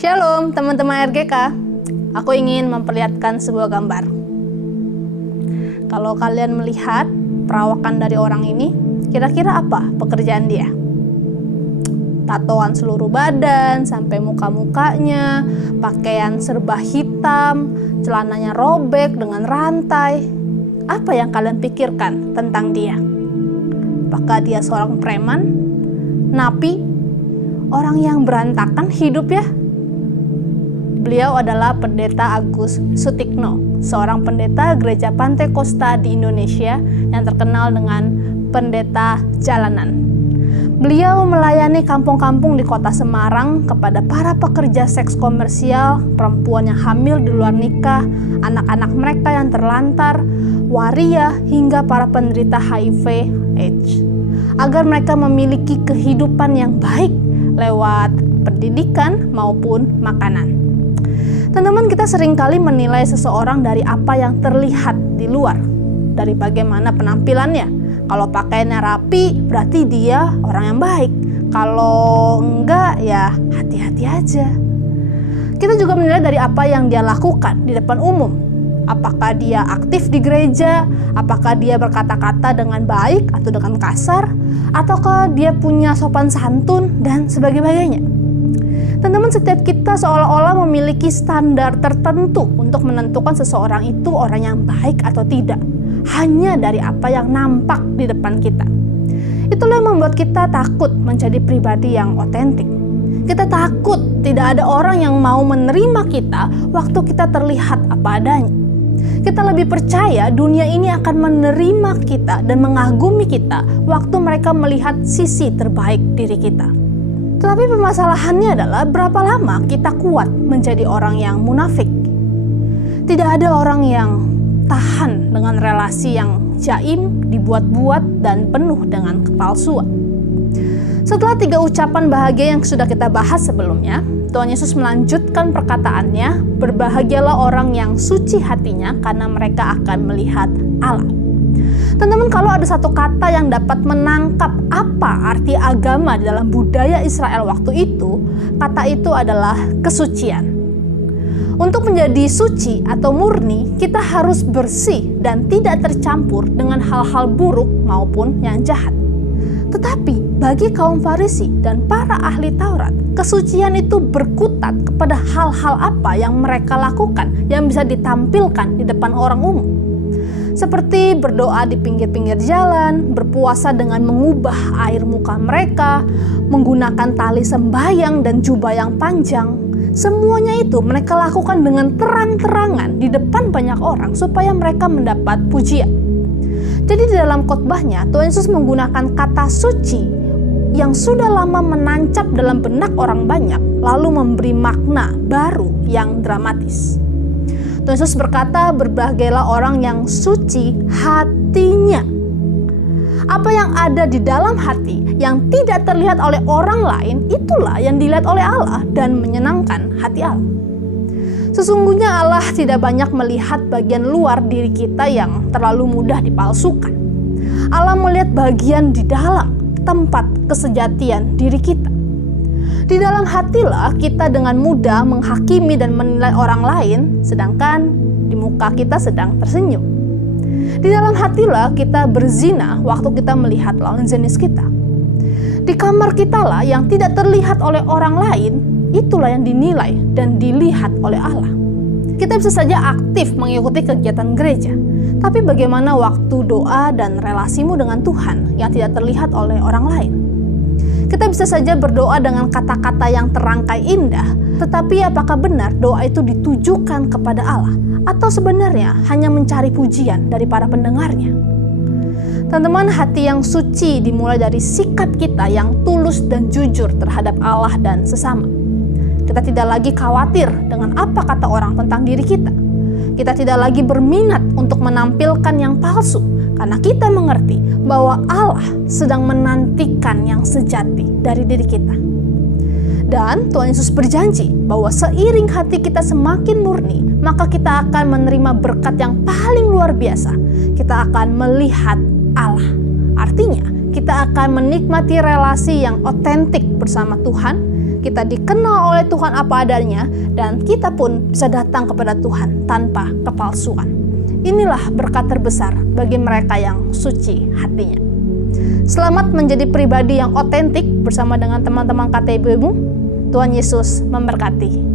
Shalom teman-teman RGK, aku ingin memperlihatkan sebuah gambar. Kalau kalian melihat perawakan dari orang ini, kira-kira apa pekerjaan dia? Tatoan seluruh badan sampai muka-mukanya, pakaian serba hitam, celananya robek dengan rantai. Apa yang kalian pikirkan tentang dia? Apakah dia seorang preman, napi, orang yang berantakan hidup ya? Beliau adalah Pendeta Agus Sutikno, seorang pendeta gereja Pantai Kosta di Indonesia yang terkenal dengan pendeta jalanan. Beliau melayani kampung-kampung di kota Semarang kepada para pekerja seks komersial, perempuan yang hamil di luar nikah, anak-anak mereka yang terlantar, waria, hingga para penderita HIV/AIDS, agar mereka memiliki kehidupan yang baik lewat pendidikan maupun makanan. Teman-teman, kita seringkali menilai seseorang dari apa yang terlihat di luar, dari bagaimana penampilannya. Kalau pakaiannya rapi, berarti dia orang yang baik. Kalau enggak, ya hati-hati aja. Kita juga menilai dari apa yang dia lakukan di depan umum. Apakah dia aktif di gereja, apakah dia berkata-kata dengan baik atau dengan kasar, ataukah dia punya sopan santun, dan sebagainya. Teman-teman, setiap kita seolah-olah memiliki standar tertentu untuk menentukan seseorang itu orang yang baik atau tidak, hanya dari apa yang nampak di depan kita. Itulah yang membuat kita takut menjadi pribadi yang otentik. Kita takut tidak ada orang yang mau menerima kita waktu kita terlihat apa adanya. Kita lebih percaya dunia ini akan menerima kita dan mengagumi kita waktu mereka melihat sisi terbaik diri kita. Tetapi permasalahannya adalah berapa lama kita kuat menjadi orang yang munafik. Tidak ada orang yang tahan dengan relasi yang jaim, dibuat-buat, dan penuh dengan kepalsuan. Setelah 3 ucapan bahagia yang sudah kita bahas sebelumnya, Tuhan Yesus melanjutkan perkataannya, berbahagialah orang yang suci hatinya karena mereka akan melihat Allah. Teman-teman, kalau ada satu kata yang dapat menangkap apa arti agama di dalam budaya Israel waktu itu, kata itu adalah kesucian. Untuk menjadi suci atau murni, kita harus bersih dan tidak tercampur dengan hal-hal buruk maupun yang jahat. Tetapi bagi kaum Farisi dan para ahli Taurat, kesucian itu berkutat kepada hal-hal apa yang mereka lakukan yang bisa ditampilkan di depan orang umum. Seperti berdoa di pinggir-pinggir jalan, berpuasa dengan mengubah air muka mereka, menggunakan tali sembahyang dan jubah yang panjang. Semuanya itu mereka lakukan dengan terang-terangan di depan banyak orang supaya mereka mendapat pujian. Jadi di dalam khotbahnya, Tuhan Yesus menggunakan kata suci yang sudah lama menancap dalam benak orang banyak, lalu memberi makna baru yang dramatis. Tuhan Yesus berkata, berbahagialah orang yang suci hatinya. Apa yang ada di dalam hati yang tidak terlihat oleh orang lain, itulah yang dilihat oleh Allah dan menyenangkan hati Allah. Sesungguhnya Allah tidak banyak melihat bagian luar diri kita yang terlalu mudah dipalsukan. Allah melihat bagian di dalam tempat kesejatian diri kita. Di dalam hatilah kita dengan mudah menghakimi dan menilai orang lain, sedangkan di muka kita sedang tersenyum. Di dalam hatilah kita berzina waktu kita melihat lawan jenis kita. Di kamar kita lah yang tidak terlihat oleh orang lain, itulah yang dinilai dan dilihat oleh Allah. Kita bisa saja aktif mengikuti kegiatan gereja, tapi bagaimana waktu doa dan relasimu dengan Tuhan yang tidak terlihat oleh orang lain? Kita bisa saja berdoa dengan kata-kata yang terangkai indah, tetapi apakah benar doa itu ditujukan kepada Allah? Atau sebenarnya hanya mencari pujian dari para pendengarnya? Teman-teman, hati yang suci dimulai dari sikap kita yang tulus dan jujur terhadap Allah dan sesama. Kita tidak lagi khawatir dengan apa kata orang tentang diri kita. Kita tidak lagi berminat untuk menampilkan yang palsu, karena kita mengerti bahwa Allah sedang menantikan yang sejati dari diri kita. Dan Tuhan Yesus berjanji bahwa seiring hati kita semakin murni, maka kita akan menerima berkat yang paling luar biasa. Kita akan melihat Allah. Artinya, kita akan menikmati relasi yang otentik bersama Tuhan kita dikenal oleh Tuhan apa adanya, dan kita pun bisa datang kepada Tuhan tanpa kepalsuan. Inilah berkat terbesar bagi mereka yang suci hatinya. Selamat menjadi pribadi yang otentik bersama dengan teman-teman KTB-mu. Tuhan Yesus memberkati.